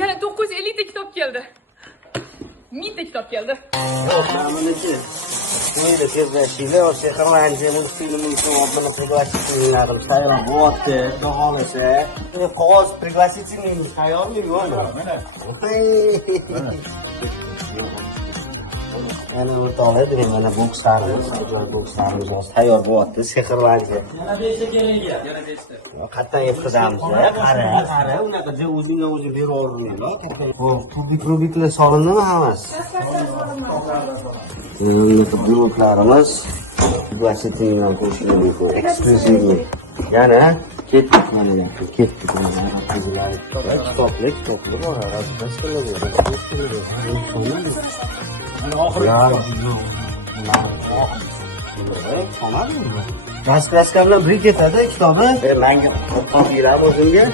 Yana 950 ta kitob keldi. 1000 ta kitob keldi. Yo'q, Böyle tezleşiyle o sehrlancının filmini sonunda пригласительный стоял. Вот, доголосе. Кагаз пригласительный стоял mı yok? Ana o'rtoqlar dedim, mana bokslarimiz tayyor bo'lyapti, sehrlanchi. Yana 5 ta kerak, yana 5 ta. Qatdan yetkazamiz. Qara, unaqa o'zingga o'zi beravermayman. Kubiklar solindimi hammasi? Bunaqa bloklarimiz пригласительный qo'shilib bepul, eksklyuzivniy. Yana ketdik mana yoqqa, ketdik mana. Kitoblar bor, rasmlar bor. Raskraska bilan bir ketadi kitobi. Menga topib beraman o'zimga.